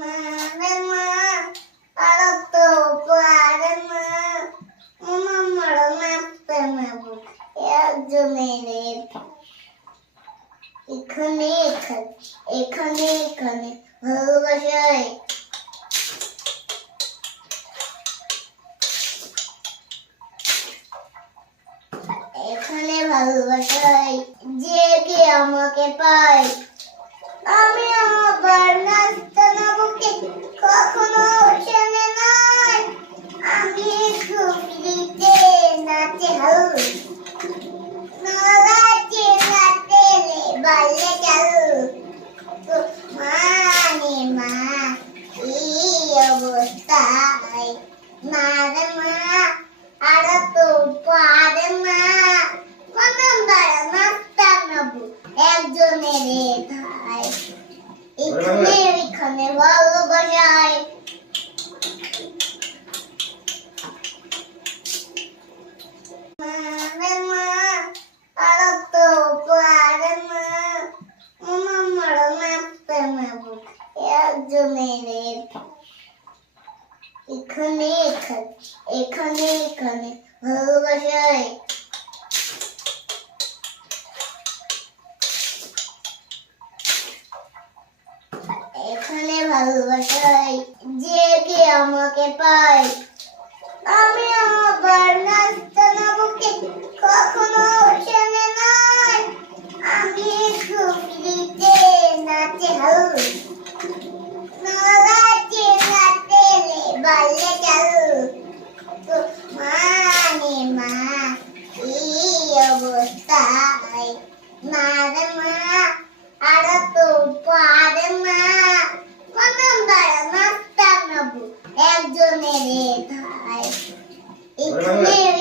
Mama, alatto parama, mama matana bu. Yazmere. এখানে এখানে এখানে ভালোবাসায় এখানে ভালোবাসায় যে কে আমাকে পায় আমি আবার নাচতে না বুকে কখনো শোনে নাই আমি খুশিতে নাচে হাউ নাচে নাচে বাল্যে চালু মানে মা এই অবস্থায় মারে মা আর তো পারে মা মনবার নাচতাম নবু একজনের ধায় এখানে এখানে ভালোবাসায় মারে মা আর তো পারে মা মনবার নাচতাম নবু একজনের এখানে এখানে এখানে ভালোবাসায় এখানে ভালোবাসায় যে কে আমাকে পায় আমি আবার নাচতে না বুকে কখনো শোনে নাই আমি খুশিতে নাচে হাউ নাচে নাচে বাল্যে চালু মানে মা এই অবস্থায় মারে মা আর তো পারে মা মনবার নাচতাম নবু একজনের ধায় এখানে